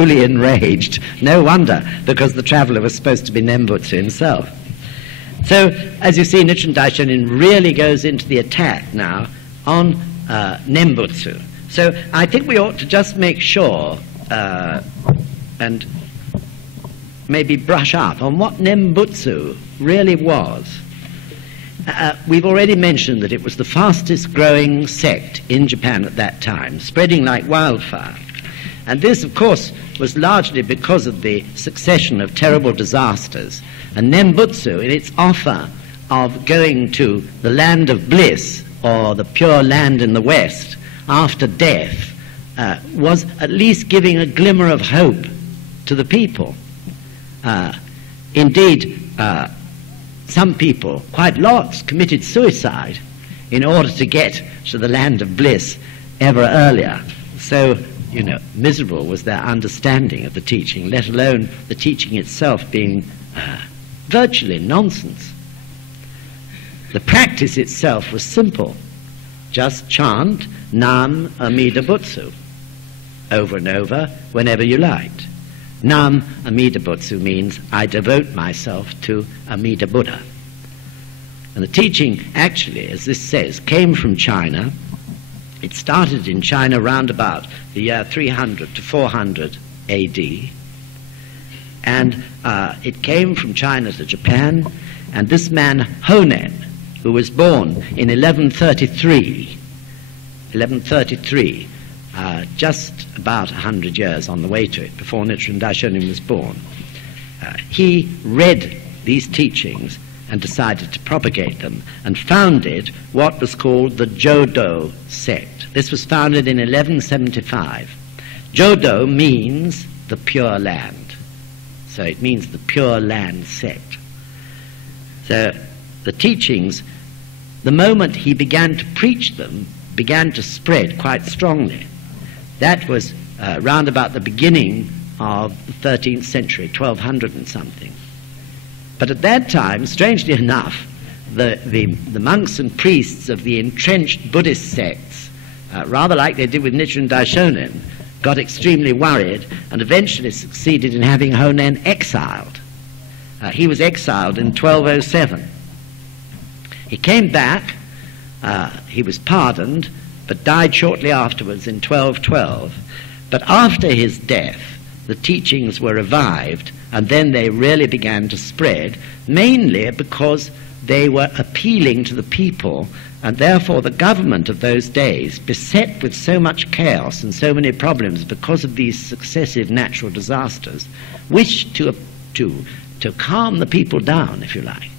truly enraged. No wonder, because the traveller was supposed to be Nembutsu himself. So, as you see, Nichiren Daishonin really goes into the attack now on Nembutsu. So I think we ought to just make sure and maybe brush up on what Nembutsu really was. We've already mentioned that it was the fastest growing sect in Japan at that time, spreading like wildfire. And this, of course, was largely because of the succession of terrible disasters. And Nembutsu, in its offer of going to the land of bliss, or the pure land in the West, after death, was at least giving a glimmer of hope to the people. Indeed, some people, quite lots, committed suicide in order to get to the land of bliss ever earlier. So, miserable was their understanding of the teaching, let alone the teaching itself being virtually nonsense. The practice itself was simple. Just chant Nam Amida Butsu over and over whenever you liked. Nam Amida Butsu means I devote myself to Amida Buddha. And the teaching actually, as this says, came from China. It started in China round about the year 300 to 400 AD. And it came from China to Japan. And this man, Honen, who was born in 1133, just about 100 years on the way to it, before Nichiren Daishonin was born. He read these teachings and decided to propagate them, and founded what was called the Jodo sect. This was founded in 1175. Jodo means the pure land. So it means the pure land sect. So the teachings, the moment he began to preach them, began to spread quite strongly. That was round about the beginning of the 13th century, 1200 and something. But at that time, strangely enough, the monks and priests of the entrenched Buddhist sects, rather like they did with Nichiren Daishonin, got extremely worried and eventually succeeded in having Honen exiled. He was exiled in 1207. He came back, he was pardoned, but died shortly afterwards in 1212. But after his death, the teachings were revived, and then they really began to spread, mainly because they were appealing to the people, and therefore the government of those days, beset with so much chaos and so many problems because of these successive natural disasters, wished to calm the people down, if you like,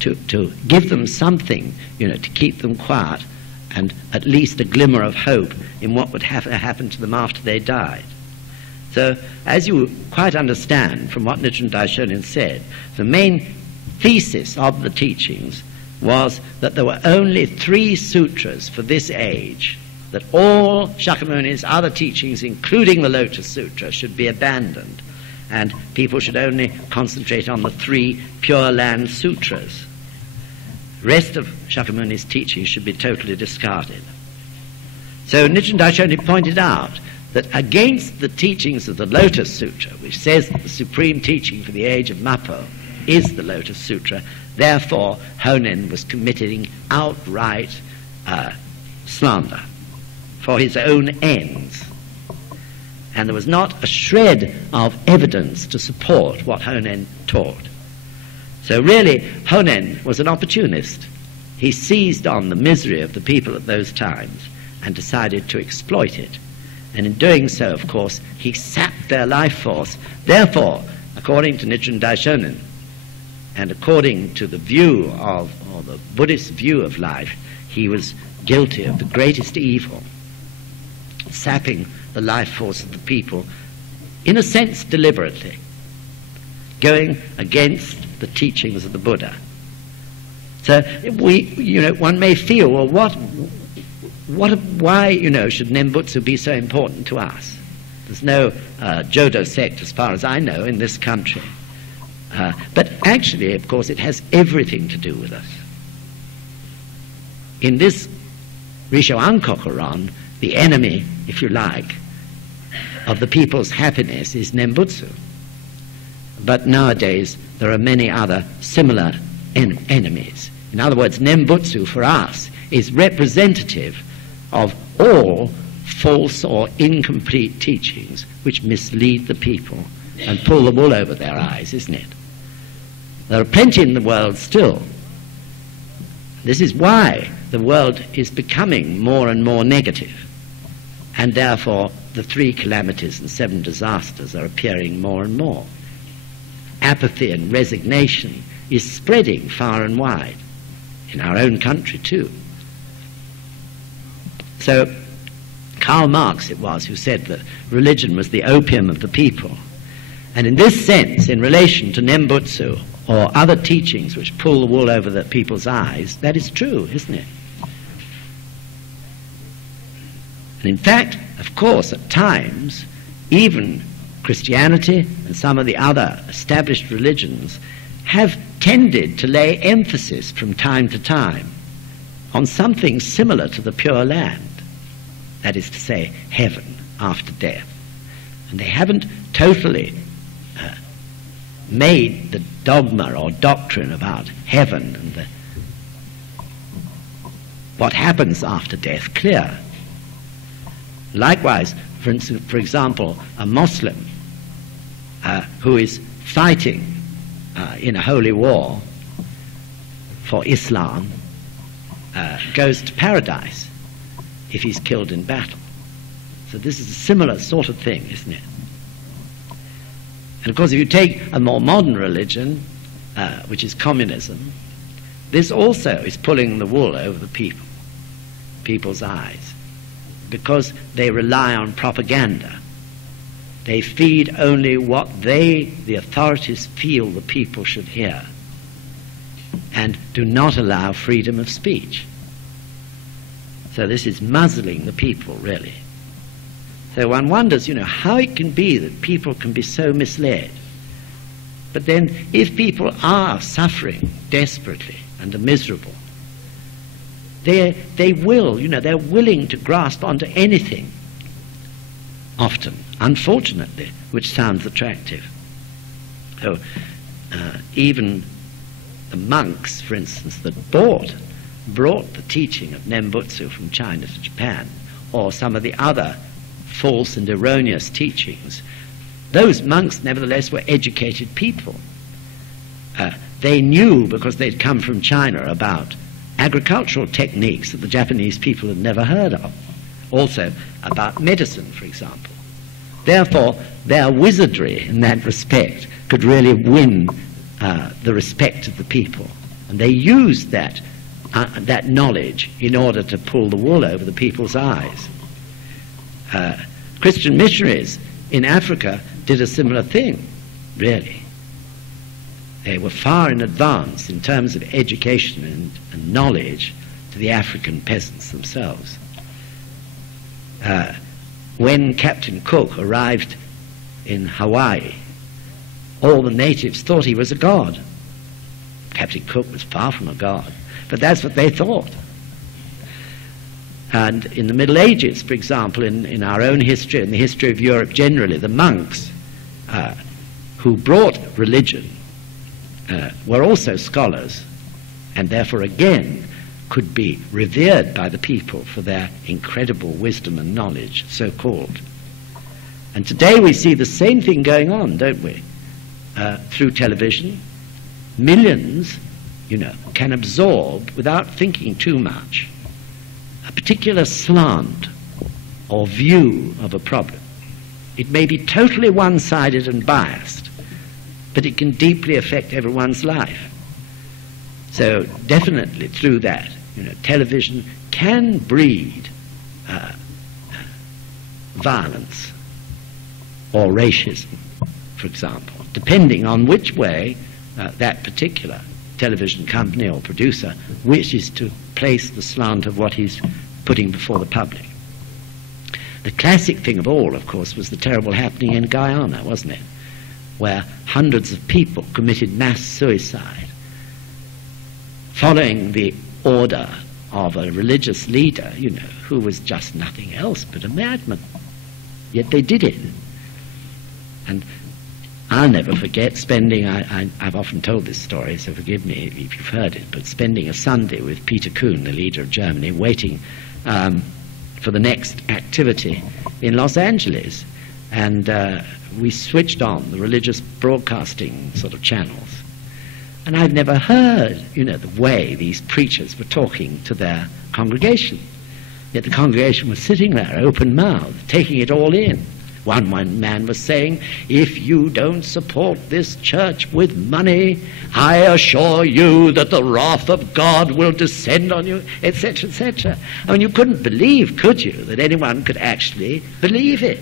to give them something, to keep them quiet, and at least a glimmer of hope in what would happen to them after they died. So, as you quite understand from what Nichiren Daishonin said, the main thesis of the teachings was that there were only 3 sutras for this age, that all Shakyamuni's other teachings, including the Lotus Sutra, should be abandoned, and people should only concentrate on the 3 Pure Land Sutras. The rest of Shakyamuni's teachings should be totally discarded. So Nichiren Daishonin pointed out that against the teachings of the Lotus Sutra, which says that the supreme teaching for the age of Mappo is the Lotus Sutra, therefore Honen was committing outright slander for his own ends. And there was not a shred of evidence to support what Honen taught. So really, Honen was an opportunist. He seized on the misery of the people at those times and decided to exploit it. And in doing so, of course, he sapped their life force. Therefore, according to Nichiren Daishonin, and according to the view of, or the Buddhist view of life, he was guilty of the greatest evil, sapping the life force of the people, in a sense deliberately, going against the teachings of the Buddha. So one may feel, well, why, should Nembutsu be so important to us? There's no Jodo sect, as far as I know, in this country. But actually, of course, it has everything to do with us. In this RISSHO ANKOKU RON, the enemy, if you like, of the people's happiness is Nembutsu. But nowadays there are many other similar enemies. In other words, Nembutsu for us is representative of all false or incomplete teachings which mislead the people and pull the wool over their eyes, isn't it? There are plenty in the world still. This is why the world is becoming more and more negative, and therefore the 3 calamities and 7 disasters are appearing more and more. Apathy and resignation is spreading far and wide, in our own country too. So Karl Marx it was who said that religion was the opium of the people. And in this sense, in relation to Nembutsu or other teachings which pull the wool over the people's eyes, that is true, isn't it? And in fact, of course, at times, even Christianity and some of the other established religions have tended to lay emphasis from time to time on something similar to the Pure Land, that is to say, heaven after death. And they haven't totally made the dogma or doctrine about heaven and what happens after death clear. Likewise, for example, a Muslim who is fighting in a holy war for Islam goes to paradise if he's killed in battle. So this is a similar sort of thing, isn't it? And of course, if you take a more modern religion, which is communism, this also is pulling the wool over the people's eyes, because they rely on propaganda. They feed only what the authorities, feel the people should hear, and do not allow freedom of speech. So this is muzzling the people, really. So one wonders, how it can be that people can be so misled. But then, if people are suffering desperately and are miserable, they will, they're willing to grasp onto anything, often, unfortunately, which sounds attractive. So even the monks, for instance, that brought the teaching of Nembutsu from China to Japan, or some of the other false and erroneous teachings, those monks nevertheless were educated people. They knew, because they'd come from China, about agricultural techniques that the Japanese people had never heard of, also about medicine, for example. Therefore, their wizardry in that respect could really win the respect of the people, and they used that knowledge in order to pull the wool over the people's eyes. Christian missionaries in Africa did a similar thing, really. They were far in advance in terms of education and knowledge to the African peasants themselves. When Captain Cook arrived in Hawaii, all the natives thought he was a god. Captain Cook was far from a god, but that's what they thought. And in the Middle Ages, for example, in our own history, in the history of Europe generally, the monks who brought religion were also scholars, and therefore again could be revered by the people for their incredible wisdom and knowledge, so-called. And today we see the same thing going on, don't we? Through television, millions, can absorb, without thinking too much, a particular slant or view of a problem. It may be totally one-sided and biased, but it can deeply affect everyone's life. So definitely through that, television can breed violence or racism, for example, depending on which way that particular television company or producer wishes to place the slant of what he's putting before the public. The classic thing of all, of course, was the terrible happening in Guyana, wasn't it? Where hundreds of people committed mass suicide following the order of a religious leader, who was just nothing else but a madman. yet they did it. And I'll never forget spending, I've often told this story, so forgive me if you've heard it, but spending a Sunday with Peter Kuhn, the leader of Germany, waiting for the next activity in Los Angeles. And we switched on the religious broadcasting sort of channels. And I'd never heard, the way these preachers were talking to their congregation. Yet the congregation was sitting there, open-mouthed, taking it all in. One man was saying, if you don't support this church with money, I assure you that the wrath of God will descend on you, etc., etc. I mean, you couldn't believe, could you, that anyone could actually believe it?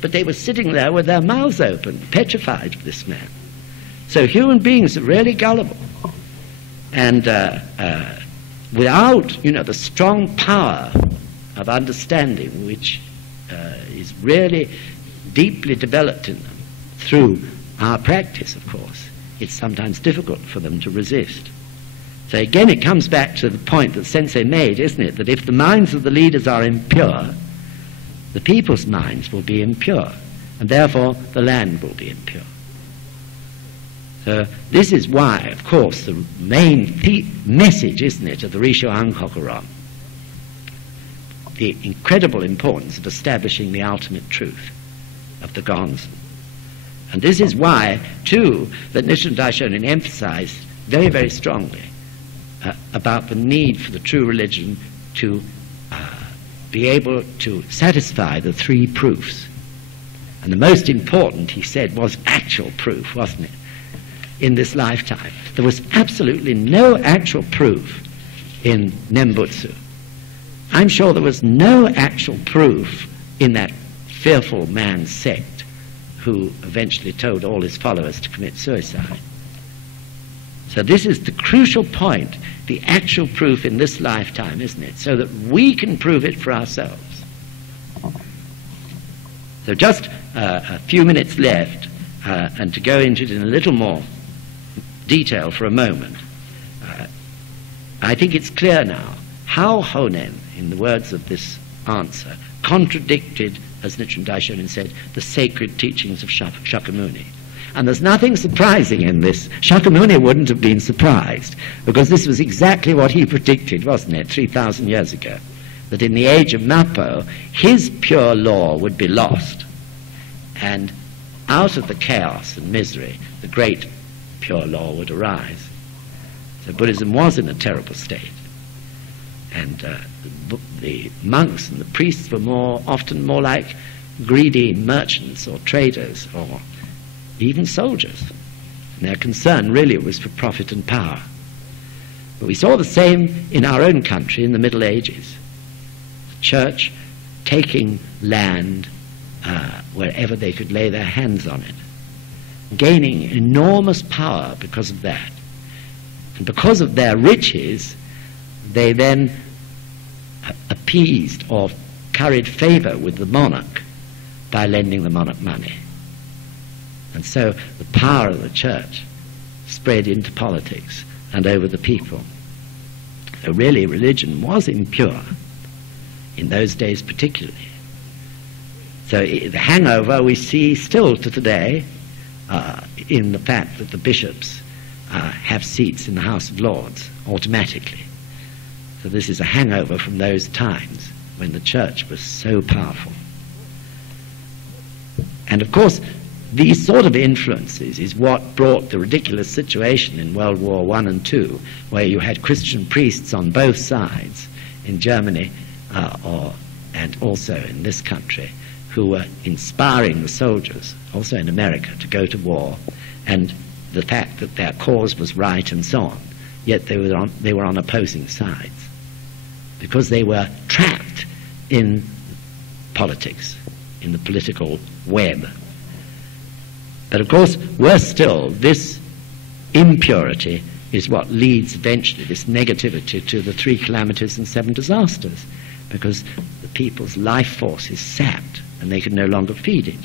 But they were sitting there with their mouths open, petrified of this man. So human beings are really gullible. And without, the strong power of understanding which is really deeply developed in them through our practice, of course, it's sometimes difficult for them to resist. So again, it comes back to the point that Sensei made, isn't it, that if the minds of the leaders are impure, the people's minds will be impure, and therefore the land will be impure. So this is why, of course, the main message, isn't it, of the RISSHO ANKOKU RON, the incredible importance of establishing the ultimate truth of the Gonzen. And this is why, too, that Nichiren Daishonin emphasized very, very strongly about the need for the true religion to be able to satisfy the three proofs. And the most important, he said, was actual proof, wasn't it, in this lifetime. There was absolutely no actual proof in Nembutsu. I'm sure there was no actual proof in that fearful man's sect who eventually told all his followers to commit suicide. So this is the crucial point, the actual proof in this lifetime, isn't it? So that we can prove it for ourselves. So just a few minutes left, and to go into it in a little more detail for a moment. I think it's clear now how Honen, in the words of this answer, contradicted, as Nichiren Daishonin said, the sacred teachings of Shakyamuni. And there's nothing surprising in this. Shakyamuni wouldn't have been surprised, because this was exactly what he predicted, wasn't it, 3,000 years ago, that in the age of Mappo, his pure law would be lost, and out of the chaos and misery, the great pure law would arise. So Buddhism was in a terrible state, and the monks and the priests were often more like greedy merchants or traders or even soldiers. And their concern really was for profit and power. But we saw the same in our own country in the Middle Ages. The church taking land wherever they could lay their hands on it, gaining enormous power because of that. And because of their riches, they then appeased or curried favor with the monarch by lending the monarch money. And so the power of the church spread into politics and over the people. So really religion was impure, in those days particularly. So the hangover we see still to today in the fact that the bishops have seats in the House of Lords automatically. So this is a hangover from those times when the church was so powerful. And of course, these sort of influences is what brought the ridiculous situation in World War I and II, where you had Christian priests on both sides, in Germany and also in this country, who were inspiring the soldiers, also in America, to go to war, and the fact that their cause was right and so on, yet they were on opposing sides, because they were trapped in politics, in the political web. But of course, worse still, this impurity is what leads eventually, this negativity, to the 3 calamities and 7 disasters, because the people's life force is sapped and they can no longer feed it.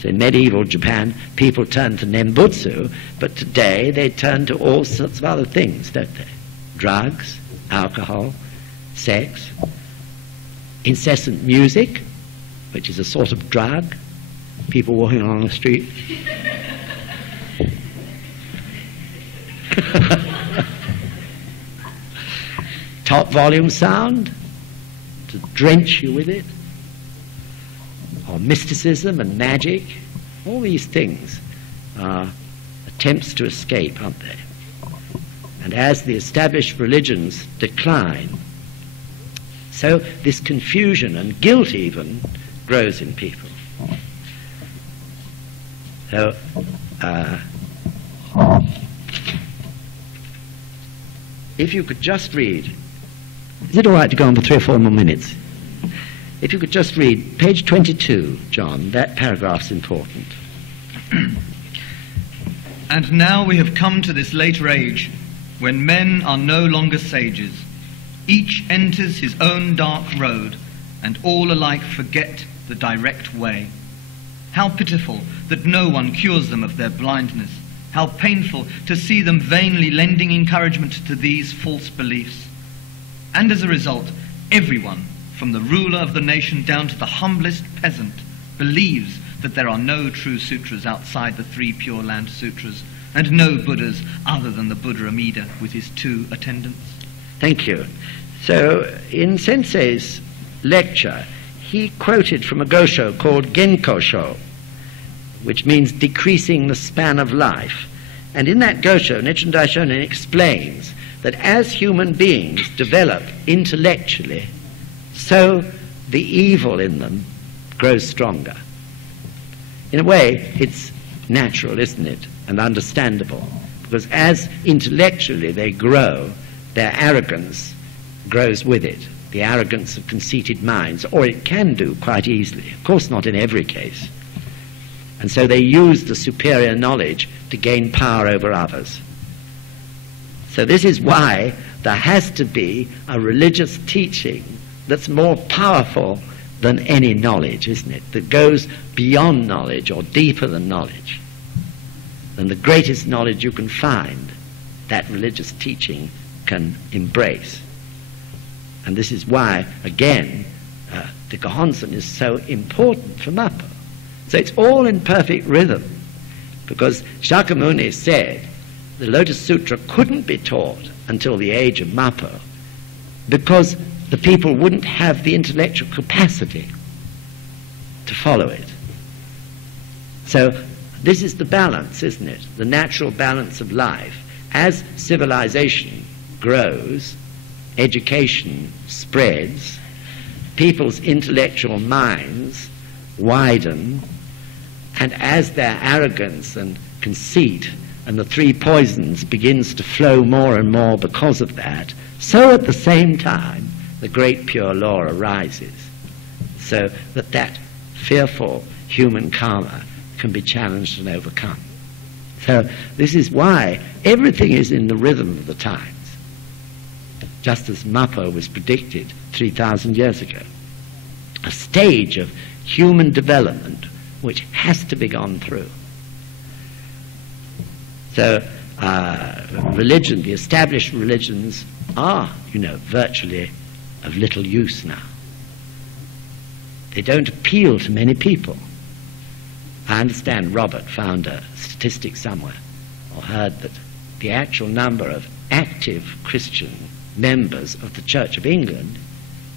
So in medieval Japan, people turned to Nembutsu, but today they turn to all sorts of other things, don't they? Drugs, alcohol, sex, incessant music, which is a sort of drug. People walking along the street. Top volume sound to drench you with it, or mysticism and magic. All these things are attempts to escape, aren't they? And as the established religions decline, so this confusion and guilt even grows in people. So if you could just read, is it all right to go on for 3 or 4 more minutes? If you could just read page 22, John, that paragraph's important. And now we have come to this later age, when men are no longer sages. Each enters his own dark road, and all alike forget the direct way. How pitiful that no one cures them of their blindness. How painful to see them vainly lending encouragement to these false beliefs. And as a result, everyone, from the ruler of the nation down to the humblest peasant, believes that there are no true sutras outside the 3 Pure Land Sutras, and no Buddhas other than the Buddha Amida with his 2 attendants. Thank you. So, in Sensei's lecture, he quoted from a gosho called Genkosho, which means decreasing the span of life. And in that gosho, Nichiren Daishonin explains that as human beings develop intellectually, so the evil in them grows stronger. In a way, it's natural, isn't it, and understandable, because as intellectually they grow, their arrogance grows with it, the arrogance of conceited minds, or it can do quite easily, of course not in every case. And so they use the superior knowledge to gain power over others. So this is why there has to be a religious teaching that's more powerful than any knowledge, isn't it? That goes beyond knowledge or deeper than knowledge. Than the greatest knowledge you can find, that religious teaching can embrace. And this is why, again, the Causton is so important for Mappo. So it's all in perfect rhythm, because Shakyamuni said the Lotus Sutra couldn't be taught until the age of Mappo, because the people wouldn't have the intellectual capacity to follow it. So this is the balance, isn't it? The natural balance of life. As civilization grows, education spreads, people's intellectual minds widen, and as their arrogance and conceit and the 3 poisons begins to flow more and more because of that, so at the same time the great pure law arises, so that that fearful human karma can be challenged and overcome. So this is why everything is in the rhythm of the times, just as Mappo was predicted 3,000 years ago. A stage of human development which has to be gone through. So religion, the established religions are, virtually of little use now. They don't appeal to many people. I understand Robert found a statistic somewhere, or heard that the actual number of active Christian members of the Church of England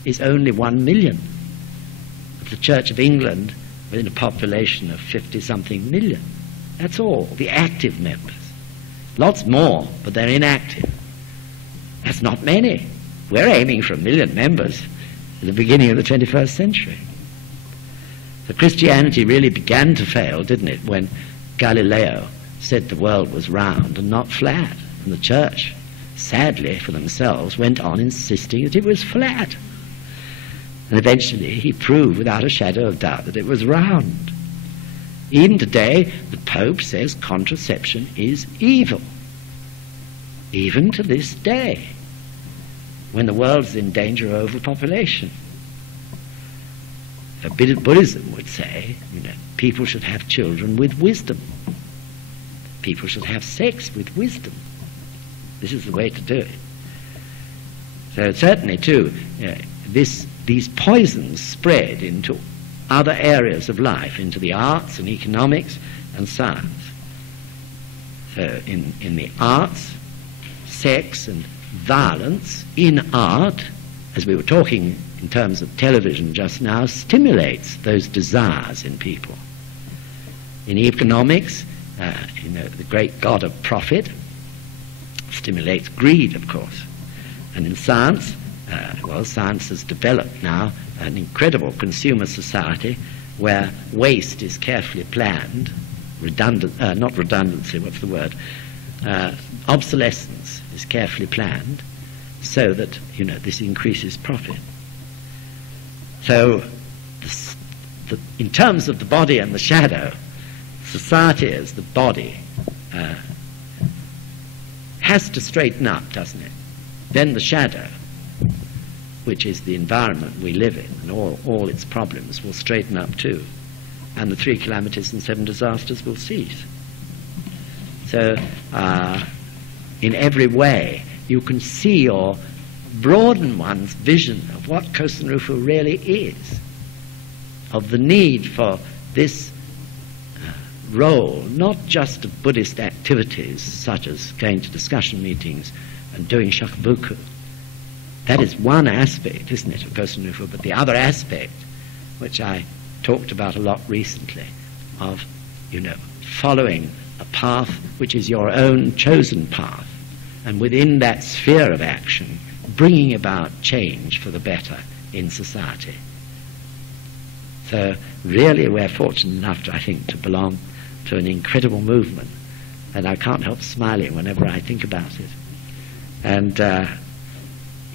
is only 1 million. Of the Church of England within a population of 50-something million. That's all, the active members. Lots more, but they're inactive. That's not many. We're aiming for 1 million members at the beginning of the 21st century. So Christianity really began to fail, didn't it, when Galileo said the world was round and not flat. And the church, sadly for themselves, went on insisting that it was flat. And eventually he proved without a shadow of doubt that it was round. Even today, the Pope says contraception is evil. Even to this day, when the world's in danger of overpopulation. Buddhism would say, people should have children with wisdom. People should have sex with wisdom. This is the way to do it. So certainly, too, these poisons spread into other areas of life, into the arts and economics and science. So in the arts, sex and violence in art, as we were talking in terms of television just now, stimulates those desires in people. In economics, the great god of profit stimulates greed, of course. And in science, science has developed now an incredible consumer society where waste is carefully planned, obsolescence is carefully planned, so that, this increases profit. So, in terms of the body and the shadow, society as the body has to straighten up, doesn't it? Then the shadow, which is the environment we live in, and all its problems will straighten up too. And the 3 calamities and 7 disasters will cease. So, in every way, you can see or broaden one's vision of what Causton Rufu really is, of the need for this role, not just of Buddhist activities such as going to discussion meetings and doing shakubuku. That is one aspect, isn't it, of Causton Rufu, but the other aspect, which I talked about a lot recently, of, following a path which is your own chosen path, and within that sphere of action, bringing about change for the better in society. So really we're fortunate enough, I think, to belong to an incredible movement, and I can't help smiling whenever I think about it. And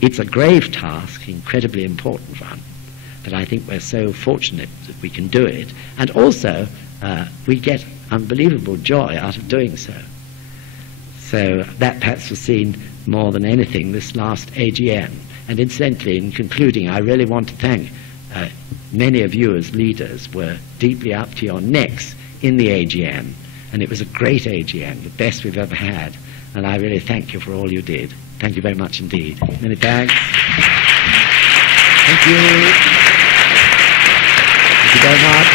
it's a grave task, incredibly important one, but I think we're so fortunate that we can do it, and also we get unbelievable joy out of doing so. So that perhaps was seen more than anything this last AGM. And incidentally, in concluding, I really want to thank many of you as leaders were deeply up to your necks in the AGM, and it was a great AGM, the best we've ever had, and I really thank you for all you did. Thank you very much indeed. Many thanks. Thank you. Thank you very much.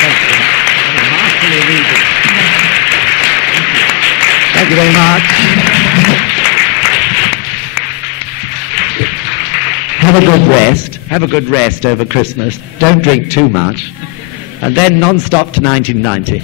Thank you. Masterly leader. Thank you very much. Have a good rest. Have a good rest over Christmas. Don't drink too much. And then non-stop to 1990.